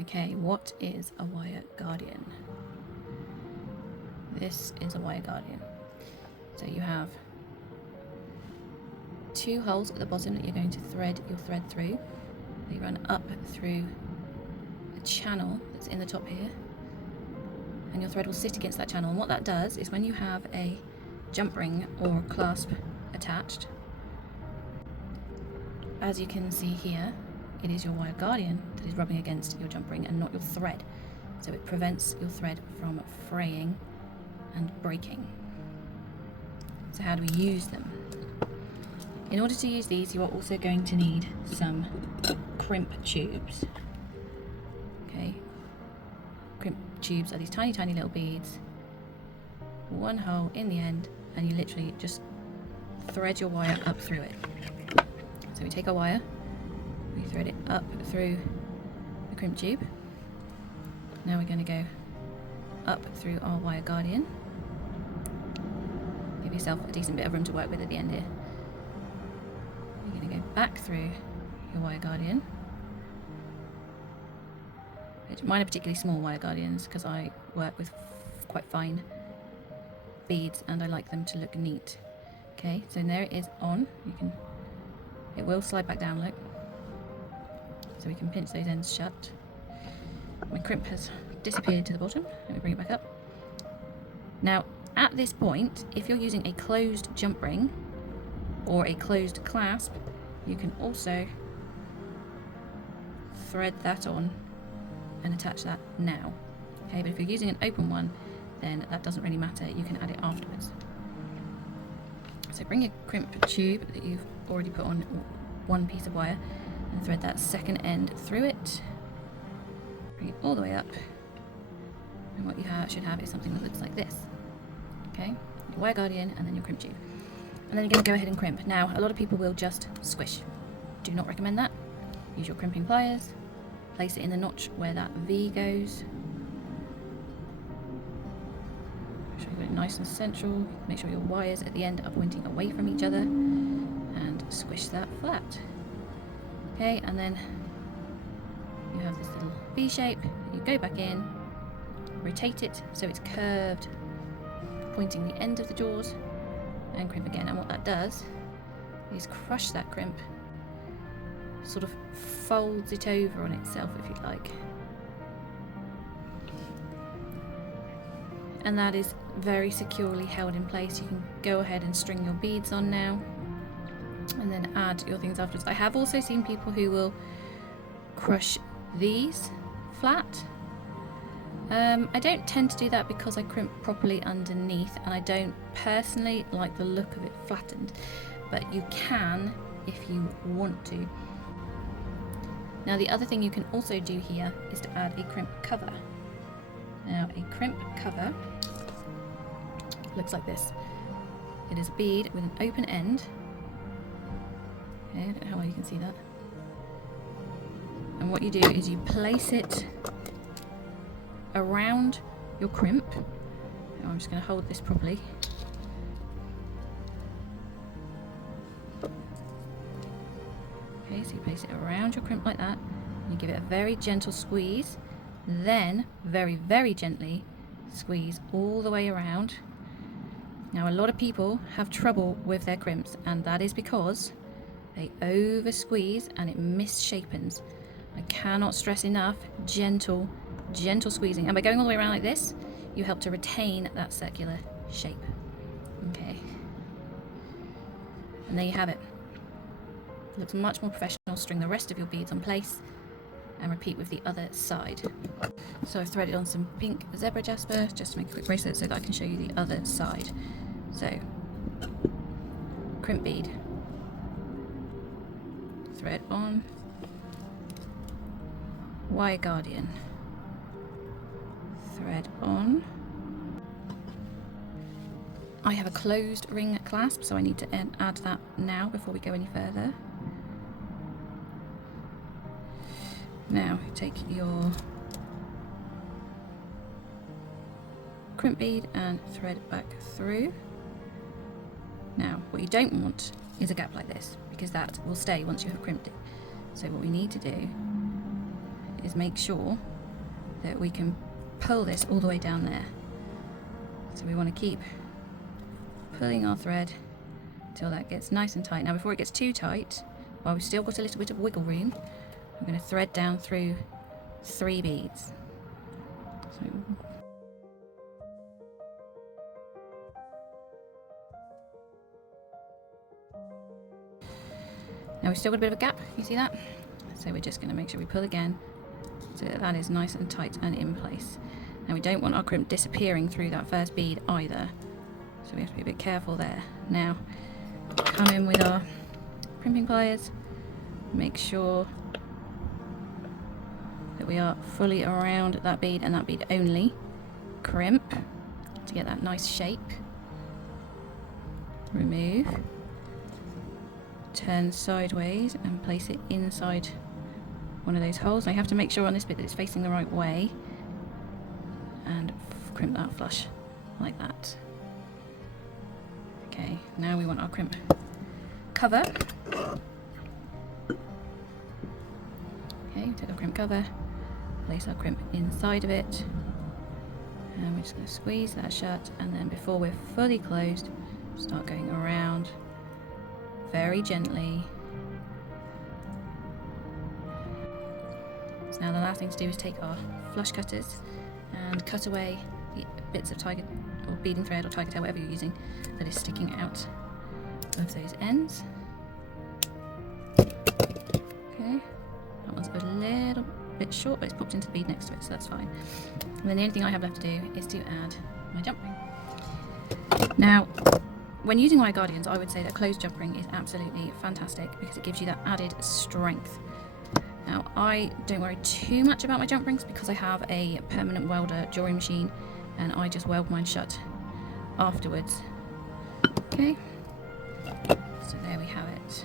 Okay, what is a wire guardian? This is a wire guardian. So you have 2 holes at the bottom that you're going to thread your thread through. They run up through a channel that's in the top here, and your thread will sit against that channel. And what that does is when you have a jump ring or clasp attached, as you can see here, it is your wire guardian that is rubbing against your jump ring and not your thread. So it prevents your thread from fraying and breaking. So how do we use them? In order to use these, you are also going to need some crimp tubes. Okay, crimp tubes are these tiny, tiny little beads. 1 hole in the end, and you literally just thread your wire up through it. So we take our wire, we thread it up through the crimp tube. Now we're going to go up through our wire guardian. Give yourself a decent bit of room to work with at the end here. You're going to go back through your wire guardian. Mine are particularly small wire guardians because I work with quite fine beads and I like them to look neat. Okay, so there it is on. It will slide back down, look. So we can pinch those ends shut. My crimp has disappeared to the bottom. Let me bring it back up. Now, at this point, if you're using a closed jump ring or a closed clasp, you can also thread that on and attach that now. Okay, but if you're using an open one, then that doesn't really matter. You can add it afterwards. So bring your crimp tube that you've already put on 1 piece of wire and thread that second end through it. Bring it all the way up. And what you should have is something that looks like this. Okay, your wire guardian and then your crimp tube. And then you're going to go ahead and crimp. Now, a lot of people will just squish. Do not recommend that. Use your crimping pliers. Place it in the notch where that V goes. Make sure you've got it nice and central. Make sure your wires at the end are pointing away from each other. And squish that flat. Okay, and then you have this little V shape. You go back in, rotate it so it's curved, pointing the end of the jaws, and crimp again. And what that does is crush that crimp, sort of folds it over on itself if you like. And that is very securely held in place. You can go ahead and string your beads on now and then add your things afterwards. I have also seen people who will crush these flat. I don't tend to do that because I crimp properly underneath and I don't personally like the look of it flattened, but you can if you want to. Now the other thing you can also do here is to add a crimp cover. Now a crimp cover looks like this. It is a bead with an open end. Okay, I don't know how well you can see that. And what you do is you place it around your crimp. Now I'm just going to hold this properly. Okay, so you place it around your crimp like that. And you give it a very gentle squeeze. Then, very, very gently squeeze all the way around. Now, a lot of people have trouble with their crimps, and that is because they over squeeze and it misshapens. I cannot stress enough, gentle squeezing. And by going all the way around like this, you help to retain that circular shape. Okay. And there you have it. It looks much more professional. String the rest of your beads on place and repeat with the other side. So I've threaded on some pink zebra jasper just to make a quick bracelet so that I can show you the other side. So, crimp bead, thread on, wire guardian, thread on. I have a closed ring clasp, so I need to add that now before we go any further. Now take your crimp bead and thread back through. Now what you don't want is a gap like this, because that will stay once you have crimped it. So what we need to do is make sure that we can pull this all the way down there. So we want to keep pulling our thread till that gets nice and tight. Now before it gets too tight, while we've still got a little bit of wiggle room, I'm going to thread down through 3 beads. So now we've still got a bit of a gap, you see that? So we're just going to make sure we pull again so that that is nice and tight and in place. Now we don't want our crimp disappearing through that first bead either, so we have to be a bit careful there. Now come in with our crimping pliers, make sure that we are fully around that bead and that bead only. Crimp to get that nice shape. Remove. Turn sideways and place it inside one of those holes. Now you have to make sure on this bit that it's facing the right way, and crimp that flush like that. Okay, now we want our crimp cover. Okay, take our crimp cover, place our crimp inside of it, and we're just going to squeeze that shut, and then before we're fully closed, start going around very gently. So now the last thing to do is take our flush cutters and cut away the bits of tiger or beading thread or tiger tail, whatever you're using, that is sticking out of those ends. Okay, that one's a little bit short, but it's popped into the bead next to it, so that's fine. And then the only thing I have left to do is to add my jump ring. Now, when using wire guardians, I would say that closed jump ring is absolutely fantastic because it gives you that added strength. Now, I don't worry too much about my jump rings because I have a permanent welder jewellery machine and I just weld mine shut afterwards. Okay, so there we have it.